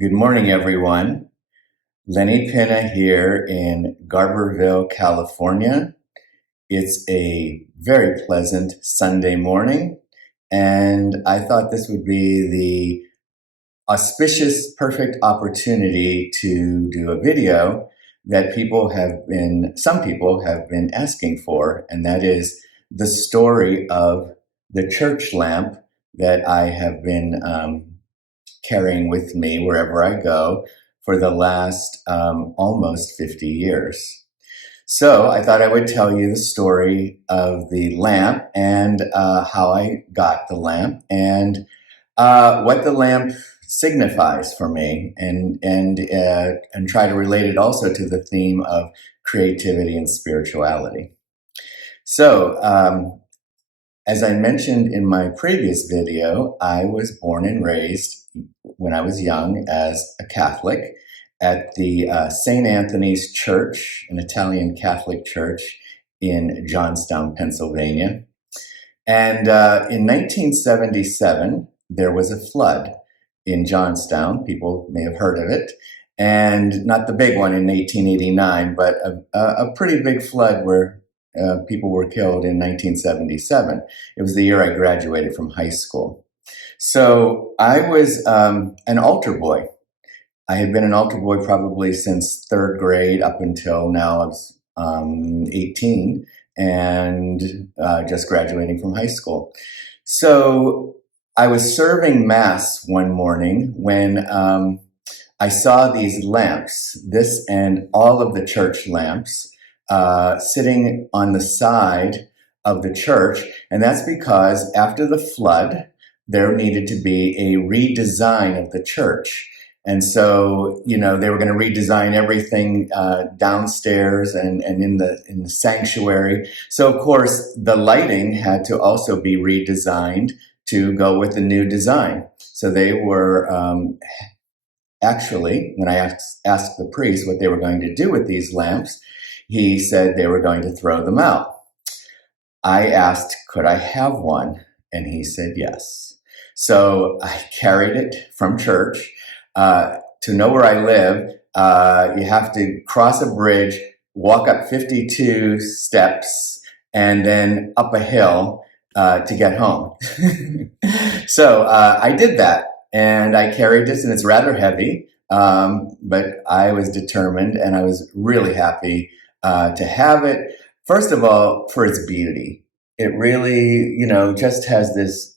Good morning, everyone. Lenny Pina here in Garberville, California. It's a very pleasant Sunday morning, and I thought this would be the auspicious, perfect opportunity to do a video that some people have been asking for, and that is the story of the church lamp that I have been carrying with me wherever I go for the last almost 50 years. So I thought I would tell you the story of the lamp and how I got the lamp and what the lamp signifies for me, and try to relate it also to the theme of creativity and spirituality. So, as I mentioned in my previous video, I was born and raised when I was young as a Catholic at the St. Anthony's Church, an Italian Catholic church in Johnstown, Pennsylvania. And in 1977, there was a flood in Johnstown. People may have heard of it. And not the big one in 1889, but a pretty big flood where people were killed in 1977. It was the year I graduated from high school. So I was an altar boy. I had been an altar boy probably since third grade up until now I was 18 and just graduating from high school. So I was serving Mass one morning when I saw these lamps, this and all of the church lamps, sitting on the side of the church. And that's because after the flood, there needed to be a redesign of the church. And so, they were going to redesign everything downstairs and in the sanctuary. So, of course, the lighting had to also be redesigned to go with the new design. So they were actually, when I asked the priest what they were going to do with these lamps, he said they were going to throw them out. I asked, could I have one? And he said yes. So I carried it from church. To know where I live, you have to cross a bridge, walk up 52 steps, and then up a hill to get home. So I did that, and I carried this, and it's rather heavy, but I was determined, and I was really happy to have it. First of all, for its beauty. It really, just has this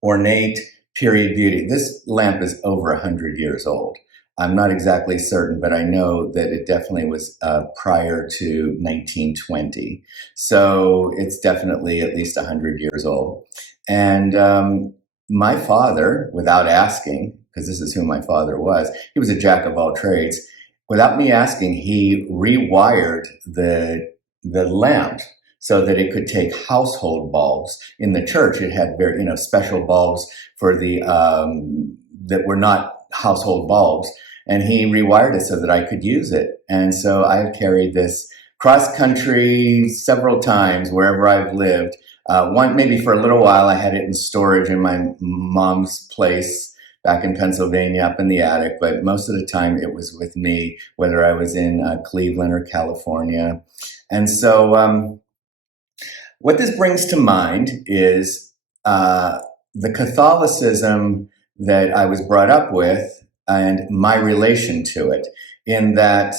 ornate period beauty. This lamp is over 100 years old. I'm not exactly certain, but I know that it definitely was prior to 1920. So it's definitely at least 100 years old. And my father, without asking, because this is who my father was, he was a jack of all trades. Without me asking, he rewired the lamp so that it could take household bulbs. In the church, it had very, special bulbs for the that were not household bulbs, and he rewired it so that I could use it. And so I've carried this cross country several times wherever I've lived. Maybe for a little while, I had it in storage in my mom's place back in Pennsylvania, up in the attic. But most of the time, it was with me, whether I was in Cleveland or California. And so what this brings to mind is the Catholicism that I was brought up with and my relation to it, in that,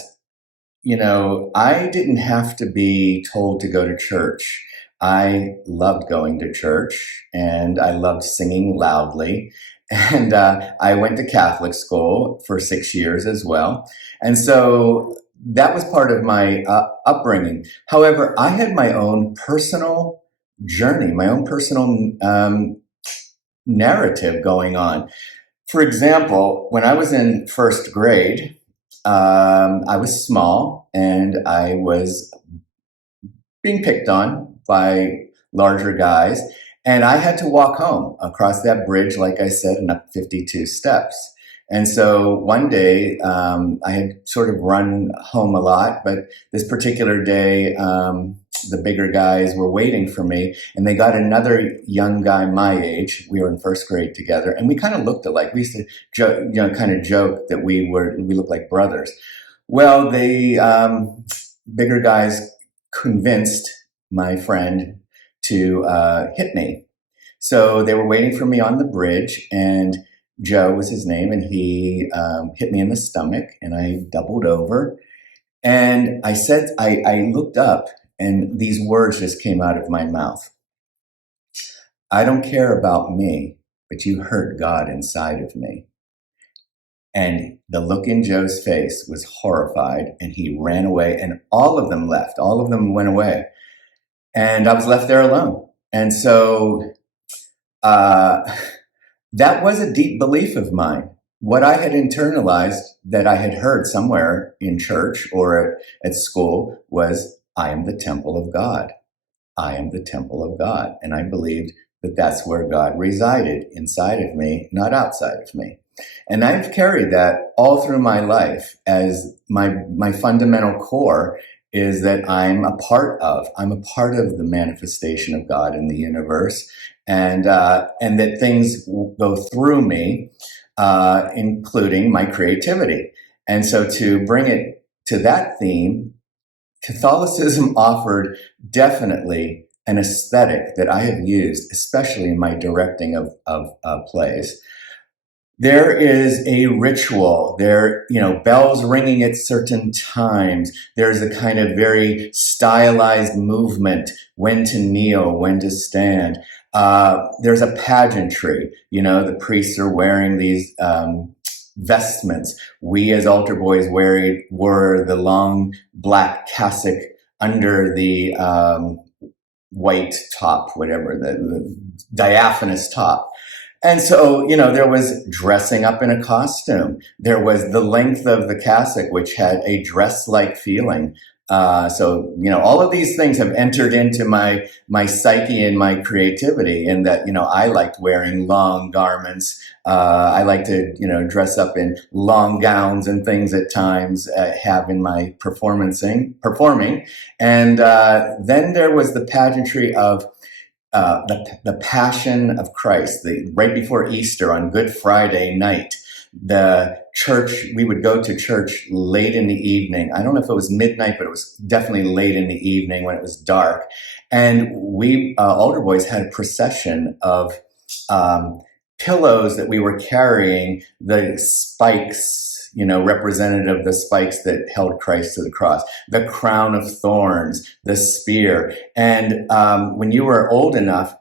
I didn't have to be told to go to church. I loved going to church, and I loved singing loudly. And I went to Catholic school for 6 years as well. And so that was part of my upbringing. However, I had my own personal journey, my own personal narrative going on. For example, when I was in first grade, I was small and I was being picked on by larger guys. And I had to walk home across that bridge, like I said, and up 52 steps. And so one day, I had sort of run home a lot, but this particular day, the bigger guys were waiting for me, and they got another young guy my age. We were in first grade together, and we kind of looked alike. We used to kind of joke that we looked like brothers. Well, the bigger guys convinced my friend to hit me. So they were waiting for me on the bridge, and Joe was his name, and he hit me in the stomach, and I doubled over. And I looked up, and these words just came out of my mouth. I don't care about me, but you hurt God inside of me. And the look in Joe's face was horrified, and he ran away, and all of them left. All of them went away. And I was left there alone. And so that was a deep belief of mine. What I had internalized that I had heard somewhere in church or at school was, I am the temple of God. I am the temple of God. And I believed that that's where God resided, inside of me, not outside of me. And I've carried that all through my life as my fundamental core is that I'm a part of the manifestation of God in the universe, and that things go through me, including my creativity. And so to bring it to that theme, Catholicism offered definitely an aesthetic that I have used, especially in my directing of plays. There is a ritual. There, bells ringing at certain times. There's a kind of very stylized movement, when to kneel, when to stand. There's a pageantry. The priests are wearing these vestments. We as altar boys wore the long black cassock under the white top, whatever, the diaphanous top. And so, there was dressing up in a costume. There was the length of the cassock, which had a dress-like feeling. So, all of these things have entered into my psyche and my creativity, in that, I liked wearing long garments. I like to, dress up in long gowns and things at times, have in my performing. And then there was the pageantry of the Passion of Christ, right before Easter on Good Friday night. The church, we would go to church late in the evening. I don't know if it was midnight, but it was definitely late in the evening when it was dark. And we, altar boys, had a procession of pillows that we were carrying, the spikes, representative of the spikes that held Christ to the cross, the crown of thorns, the spear. And when you were old enough,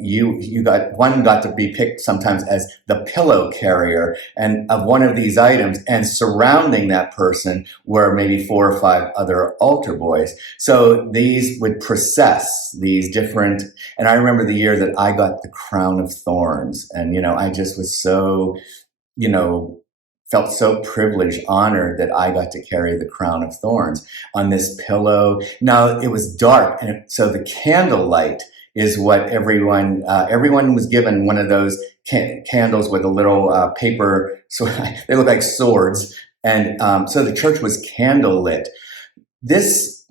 you got to be picked sometimes as the pillow carrier and of one of these items, and surrounding that person were maybe 4 or 5 other altar boys. So these would process these different, and I remember the year that I got the crown of thorns, and I just was so, felt so privileged, honored that I got to carry the crown of thorns on this pillow. Now it was dark, and so the candlelight is what everyone was given one of those candles with a little paper, so they look like swords. And so the church was candlelit. This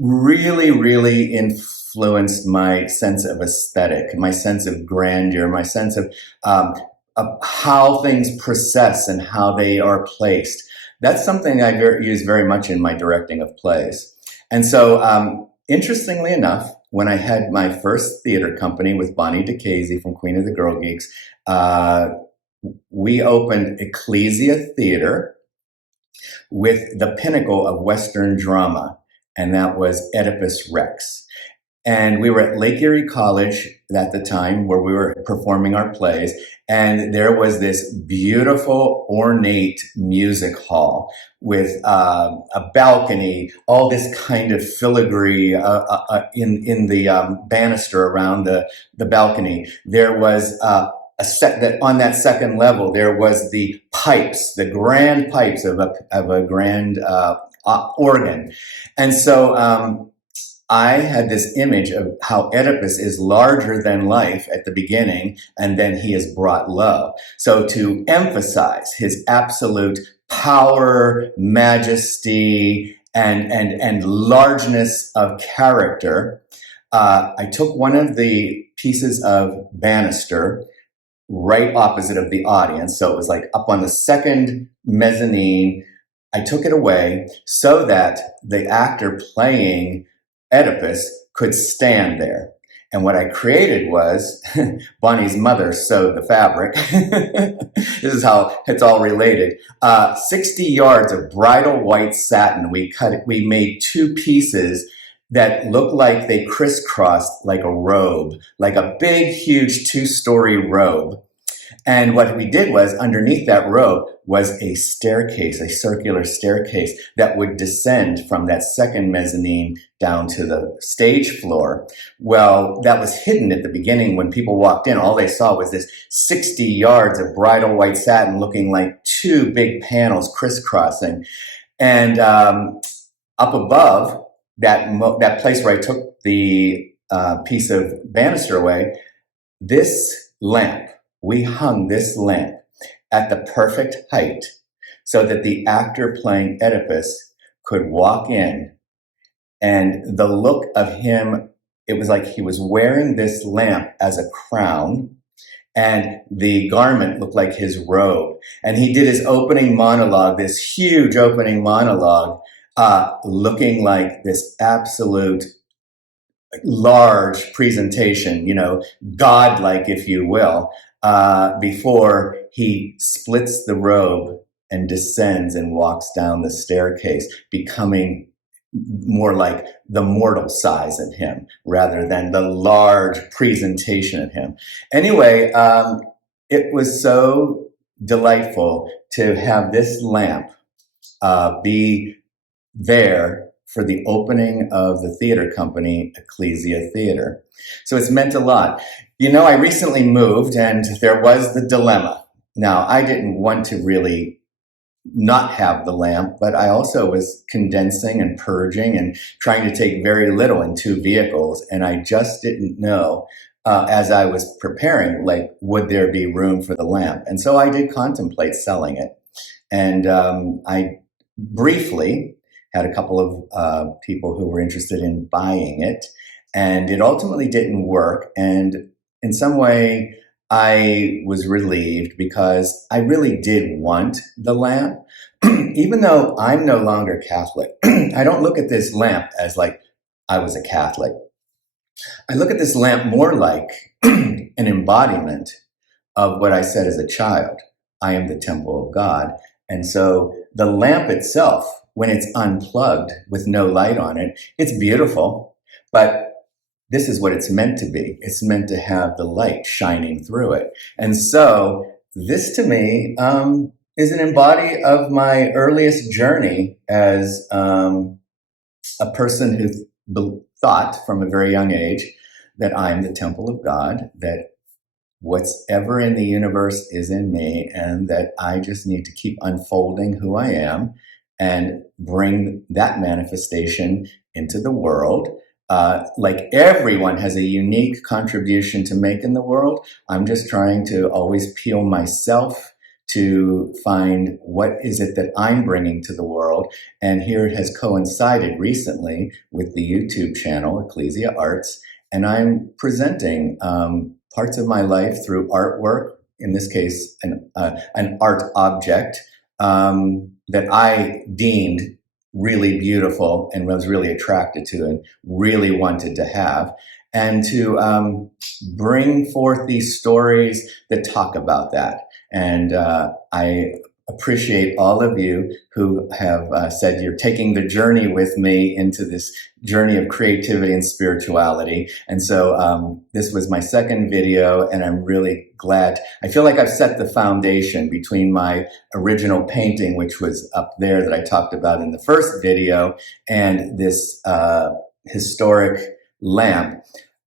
really, really influenced my sense of aesthetic, my sense of grandeur, my sense of how things process and how they are placed. That's something I use very much in my directing of plays. And so, interestingly enough, when I had my first theater company with Bonnie DeCasey from Queen of the Girl Geeks, we opened Ecclesia Theater with the pinnacle of Western drama, and that was Oedipus Rex. And we were at Lake Erie College at the time where we were performing our plays. And there was this beautiful, ornate music hall with a balcony, all this kind of filigree in the banister around the balcony. There was on that second level, there was the pipes, the grand pipes of a grand organ. And so I had this image of how Oedipus is larger than life at the beginning, and then he is brought low. So to emphasize his absolute power, majesty, and largeness of character. I took one of the pieces of banister right opposite of the audience, so it was like up on the second mezzanine. I took it away so that the actor playing Oedipus could stand there. And what I created was Bonnie's mother sewed the fabric. This is how it's all related. 60 yards of bridal white satin. We made two pieces that looked like they crisscrossed like a robe, like a big, huge 2-story robe. And what we did was underneath that robe was a staircase, a circular staircase that would descend from that second mezzanine down to the stage floor. Well, that was hidden at the beginning. When people walked in, all they saw was this 60 yards of bridal white satin looking like two big panels crisscrossing. And up above that place where I took the piece of banister away, this lamp, we hung this lamp at the perfect height so that the actor playing Oedipus could walk in, and the look of him, it was like he was wearing this lamp as a crown, and the garment looked like his robe. And he did his opening monologue, this huge opening monologue, looking like this absolute large presentation, godlike, if you will, before he splits the robe and descends and walks down the staircase, becoming more like the mortal size of him rather than the large presentation of him. Anyway, it was so delightful to have this lamp be there for the opening of the theater company, Ecclesia Theater. So it's meant a lot. I recently moved, and there was the dilemma. Now, I didn't want to really not have the lamp, but I also was condensing and purging and trying to take very little in 2 vehicles, and I just didn't know, as I was preparing, would there be room for the lamp? And so I did contemplate selling it. And I briefly had a couple of people who were interested in buying it, and it ultimately didn't work. And in some way, I was relieved because I really did want the lamp. Even though I'm no longer Catholic, I don't look at this lamp as like I was a Catholic. I look at this lamp more like an embodiment of what I said as a child. I am the temple of God. And so the lamp itself, when it's unplugged with no light on it, it's beautiful, but this is what it's meant to be. It's meant to have the light shining through it. And so this to me is an embody of my earliest journey as a person who thought from a very young age that I'm the temple of God, that what's ever in the universe is in me, and that I just need to keep unfolding who I am and bring that manifestation into the world. Like everyone has a unique contribution to make in the world. I'm just trying to always peel myself to find what is it that I'm bringing to the world. And here it has coincided recently with the YouTube channel, Ecclesia Arts, and I'm presenting parts of my life through artwork, in this case, an art object that I deemed really beautiful and was really attracted to and really wanted to have, and to bring forth these stories that talk about that. And I appreciate all of you who have said you're taking the journey with me into this journey of creativity and spirituality. And so this was my second video, and I'm really glad. I feel like I've set the foundation between my original painting, which was up there that I talked about in the first video, and this historic lamp.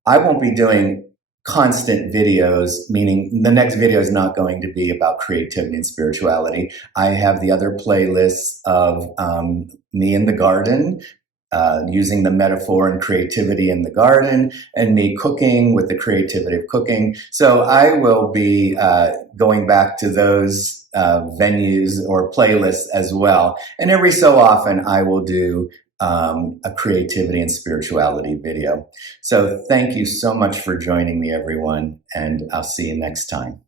I won't be doing constant videos, meaning the next video is not going to be about creativity and spirituality. I have the other playlists of me in the garden, using the metaphor and creativity in the garden, and me cooking with the creativity of cooking. So I will be going back to those venues or playlists as well. And every so often I will do a creativity and spirituality video. So thank you so much for joining me, everyone, and I'll see you next time.